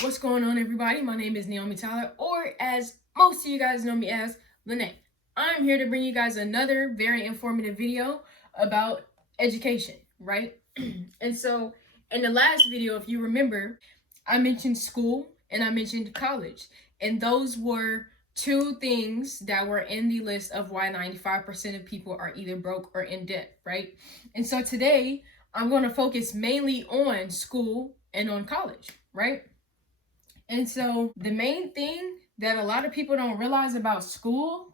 What's going on, everybody? My name is Naomi Tyler, or as most of you guys know me as, Lene. I'm here to bring you guys another very informative video about education, right? And so, in the last video, if you remember, I mentioned school and I mentioned college, and those were two things that were in the list of why 95% of people are either broke or in debt, right? And so today, I'm going to focus mainly on school and on college, right? And so the main thing that a lot of people don't realize about school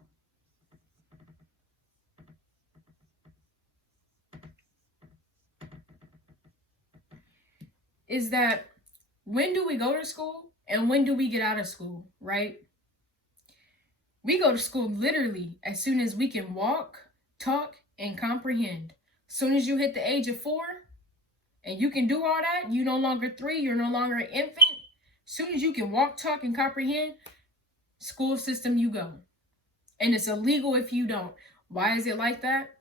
is that when do we go to school and when do we get out of school, right? We go to school literally as soon as we can walk, talk, and comprehend. As soon as you hit the age of 4 and you can do all that, you're no longer 3, you're no longer an infant. As soon as you can walk, talk, and comprehend, school system you go. And it's illegal if you don't. Why is it like that?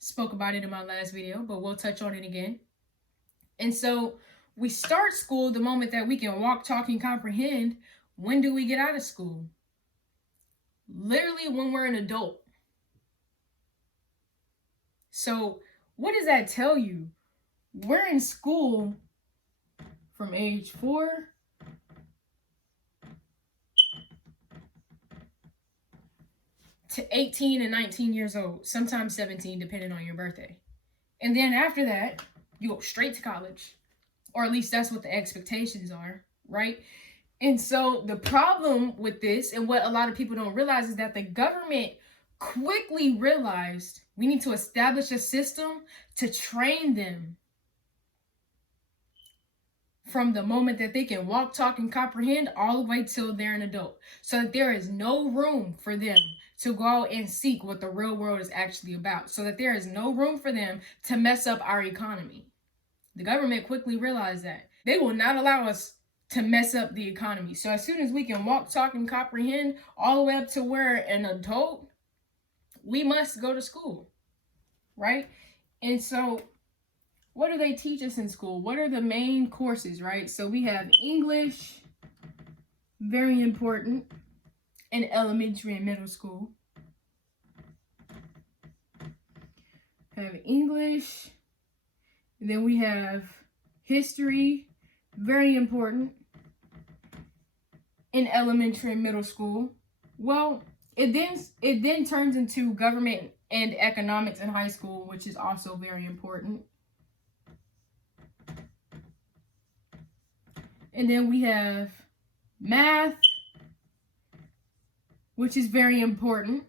Spoke about it in my last video, but we'll touch on it again. And so we start school the moment that we can walk, talk, and comprehend. When do we get out of school? Literally when we're an adult. So what does that tell you? We're in school from age 4 to 18 and 19 years old, sometimes 17, depending on your birthday. And then after that, you go straight to college, or at least that's what the expectations are, right? And so the problem with this, and what a lot of people don't realize, is that the government quickly realized we need to establish a system to train them from the moment that they can walk, talk, and comprehend all the way till they're an adult, so that there is no room for them to go out and seek what the real world is actually about, so that there is no room for them to mess up our economy. The government quickly realized that. They will not allow us to mess up the economy. So as soon as we can walk, talk, and comprehend all the way up to where an adult, we must go to school, right? And so what do they teach us in school? What are the main courses, right? So we have English, very important, in elementary and middle school. We have English, and then we have history, very important, in elementary and middle school. Well, it then turns into government and economics in high school, which is also very important. And then we have math, which is very important,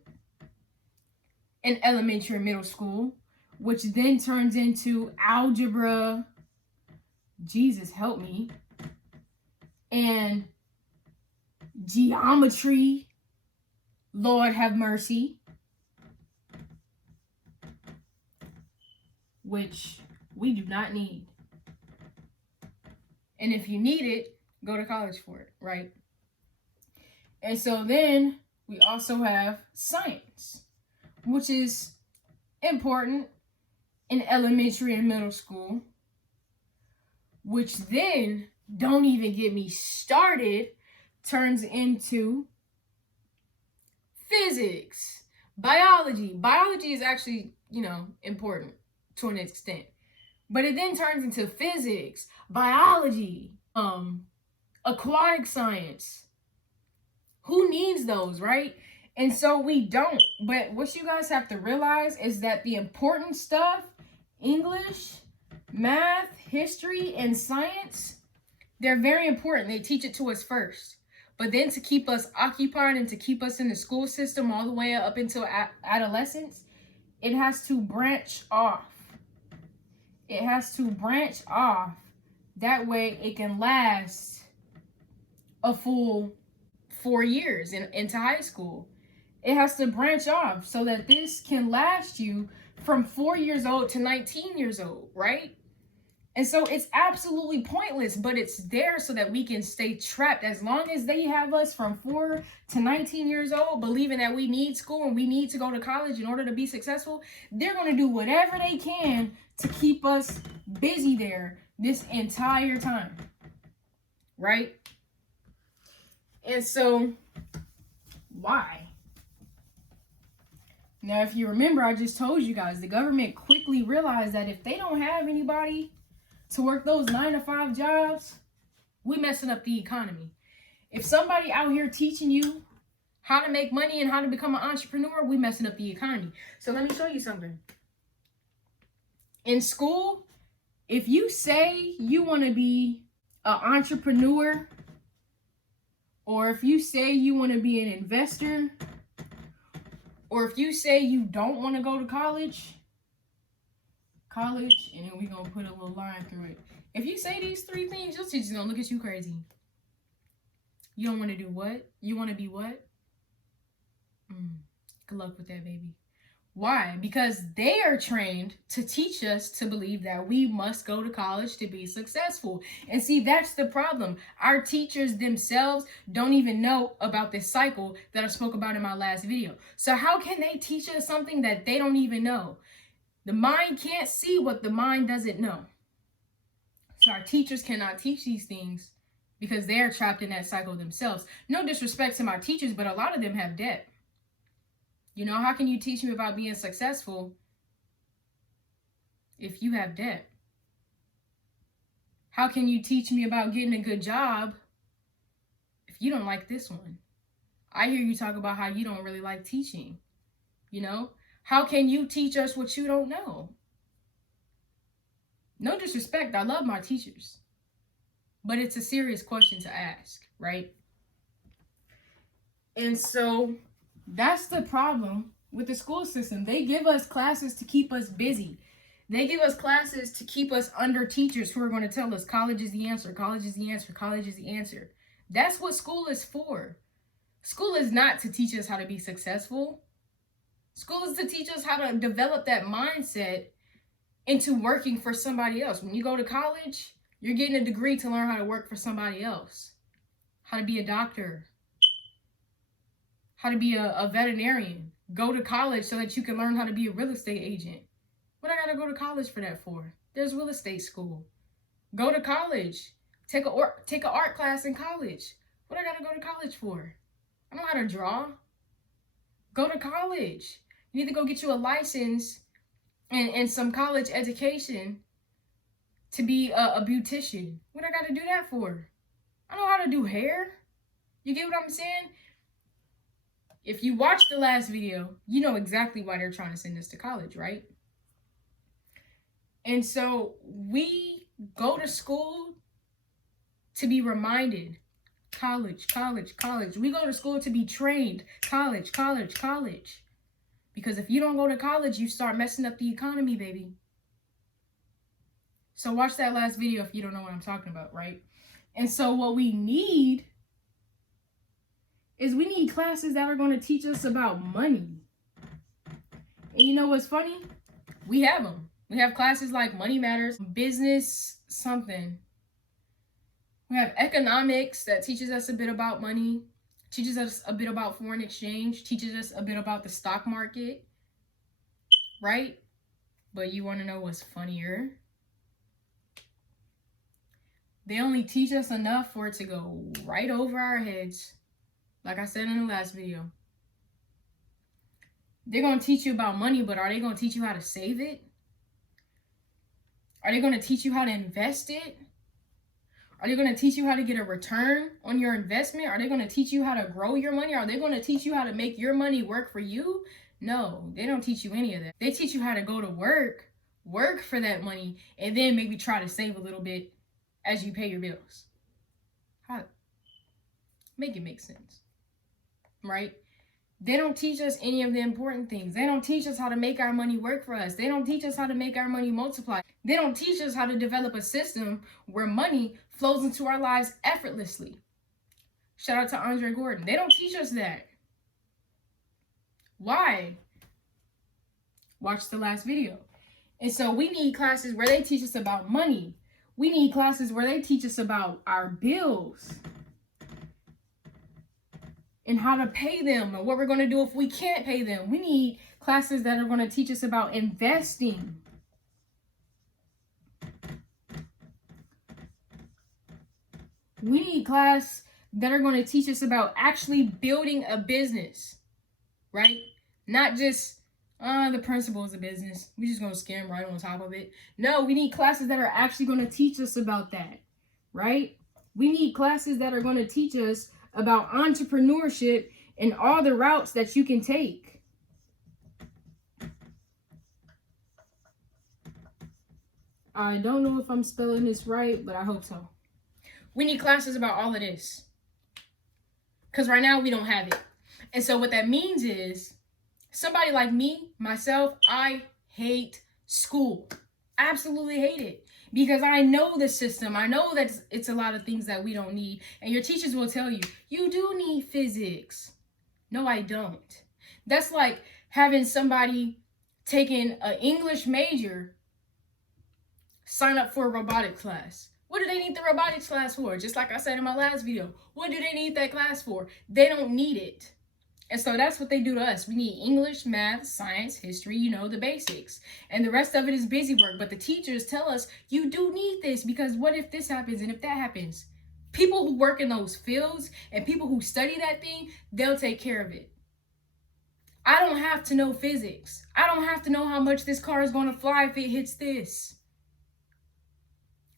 in elementary and middle school, which then turns into algebra, Jesus help me, and geometry, Lord have mercy, which we do not need. And if you need it, go to college for it, right? And so then we also have science, which is important in elementary and middle school, which then, don't even get me started, turns into physics, biology. Biology is actually, important to an extent. But it then turns into physics, biology, aquatic science. Who needs those, right? And so we don't. But what you guys have to realize is that the important stuff, English, math, history, and science, they're very important. They teach it to us first. But then to keep us occupied and to keep us in the school system all the way up until adolescence, it has to branch off. It has to branch off. That way it can last a full 4 years into high school. It has to branch off so that this can last you from 4 years old to 19 years old, right? And so it's absolutely pointless, but it's there so that we can stay trapped. As long as they have us from 4 to 19 years old, believing that we need school and we need to go to college in order to be successful, they're going to do whatever they can to keep us busy there this entire time, right? And so, why? Now, if you remember, I just told you guys, the government quickly realized that if they don't have anybody to work those 9-to-5 jobs, we messing up the economy. If somebody out here teaching you how to make money and how to become an entrepreneur, we messing up the economy. So let me show you something. In school, if you say you want to be an entrepreneur, or if you say you want to be an investor, or if you say you don't want to go to college, and then we're going to put a little line through it. If you say these 3 things, your teacher's going to look at you crazy. You don't want to do what? You want to be what? Good luck with that, baby. Why? Because they are trained to teach us to believe that we must go to college to be successful. And see, that's the problem. Our teachers themselves don't even know about this cycle that I spoke about in my last video. So how can they teach us something that they don't even know? The mind can't see what the mind doesn't know. So our teachers cannot teach these things because they're trapped in that cycle themselves. No disrespect to my teachers, but a lot of them have debt. You know, how can you teach me about being successful if you have debt? How can you teach me about getting a good job if you don't like this one? I hear you talk about how you don't really like teaching. You know, how can you teach us what you don't know? No disrespect, I love my teachers, but it's a serious question to ask, right? And so that's the problem with the school system. They give us classes to keep us busy. They give us classes to keep us under teachers who are going to tell us college is the answer, college is the answer, college is the answer. That's what school is for. School is not to teach us how to be successful. School is to teach us how to develop that mindset into working for somebody else. When you go to college, you're getting a degree to learn how to work for somebody else, how to be a doctor, how to be a veterinarian. Go to college so that you can learn how to be a real estate agent. What I gotta go to college for that for? There's real estate school. Go to college. Take a art class in college. What I gotta go to college for? I know how to draw. Go to college. You need to go get you a license and some college education to be a beautician. What I gotta do that for? I know how to do hair. You get what I'm saying? If you watched the last video, you know exactly why they're trying to send us to college, right? And so we go to school to be reminded, college, college, college. We go to school to be trained, college, college, college. Because if you don't go to college, you start messing up the economy, baby. So watch that last video if you don't know what I'm talking about, right? And so what we need is we need classes that are going to teach us about money. And you know what's funny? We have them. We have classes like Money Matters, Business something. We have economics that teaches us a bit about money, teaches us a bit about foreign exchange, teaches us a bit about the stock market, right? But you want to know what's funnier? They only teach us enough for it to go right over our heads. Like I said in the last video, they're going to teach you about money, but are they going to teach you how to save it? Are they going to teach you how to invest it? Are they going to teach you how to get a return on your investment? Are they going to teach you how to grow your money? Are they going to teach you how to make your money work for you? No, they don't teach you any of that. They teach you how to go to work for that money, and then maybe try to save a little bit as you pay your bills. How? Make it make sense. Right? They don't teach us any of the important things. They don't teach us how to make our money work for us. They don't teach us how to make our money multiply. They don't teach us how to develop a system where money flows into our lives effortlessly. Shout out to Andre Gordon. They don't teach us that. Why? Watch the last video. And so we need classes where they teach us about money. We need classes where they teach us about our bills and how to pay them and what we're going to do if we can't pay them. We need classes that are going to teach us about investing. We need class that are going to teach us about actually building a business, right? Not just the principles of business. We just gonna skim right on top of it. No, we need classes that are actually going to teach us about that, right? We need classes that are going to teach us about entrepreneurship and all the routes that you can take. I don't know if I'm spelling this right, but I hope so. We need classes about all of this. Because right now we don't have it. And so what that means is somebody like me, myself, I hate school. Absolutely hate it. Because I know the system. I know that it's a lot of things that we don't need. And your teachers will tell you, you do need physics. No, I don't. That's like having somebody taking an English major sign up for a robotics class. What do they need the robotics class for? Just like I said in my last video, what do they need that class for? They don't need it. And so that's what they do to us. We need English, math, science, history, you know, the basics. And the rest of it is busy work. But the teachers tell us, you do need this because what if this happens and if that happens? People who work in those fields and people who study that thing, they'll take care of it. I don't have to know physics. I don't have to know how much this car is going to fly if it hits this.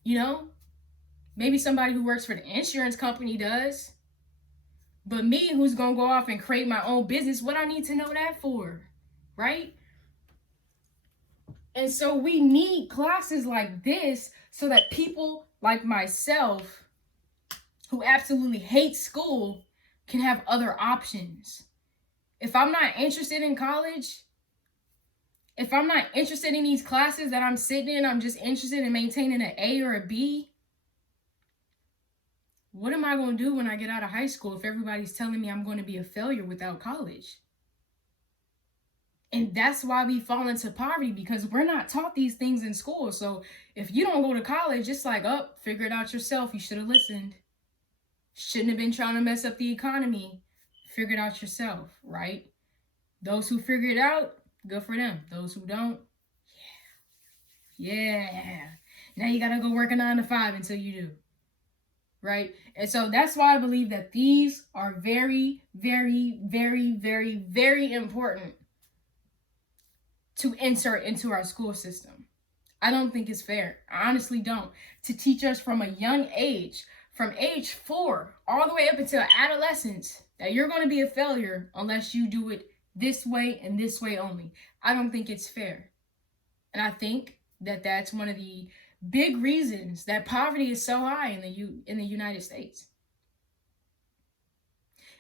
You know? Maybe somebody who works for the insurance company does. But me, who's going to go off and create my own business, what I need to know that for, right? And so we need classes like this so that people like myself who absolutely hate school can have other options. If I'm not interested in college, if I'm not interested in these classes that I'm sitting in, I'm just interested in maintaining an A or a B, what am I going to do when I get out of high school if everybody's telling me I'm going to be a failure without college? And that's why we fall into poverty, because we're not taught these things in school. So if you don't go to college, it's like, oh, figure it out yourself. You should have listened. Shouldn't have been trying to mess up the economy. Figure it out yourself, right? Those who figure it out, good for them. Those who don't, yeah. Now you got to go work a 9 to 5 until you do. Right? And so that's why I believe that these are very, very, very, very, very important to insert into our school system. I don't think it's fair. I honestly don't. To teach us from a young age, from age 4 all the way up until adolescence, that you're going to be a failure unless you do it this way and this way only. I don't think it's fair. And I think that that's one of the big reasons that poverty is so high in the United States.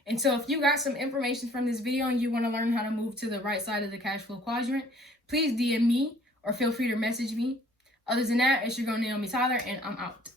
And so if you got some information from this video and you want to learn how to move to the right side of the cash flow quadrant, please DM me or feel free to message me. Other than that, it's your girl Naomi Tyler, and I'm out.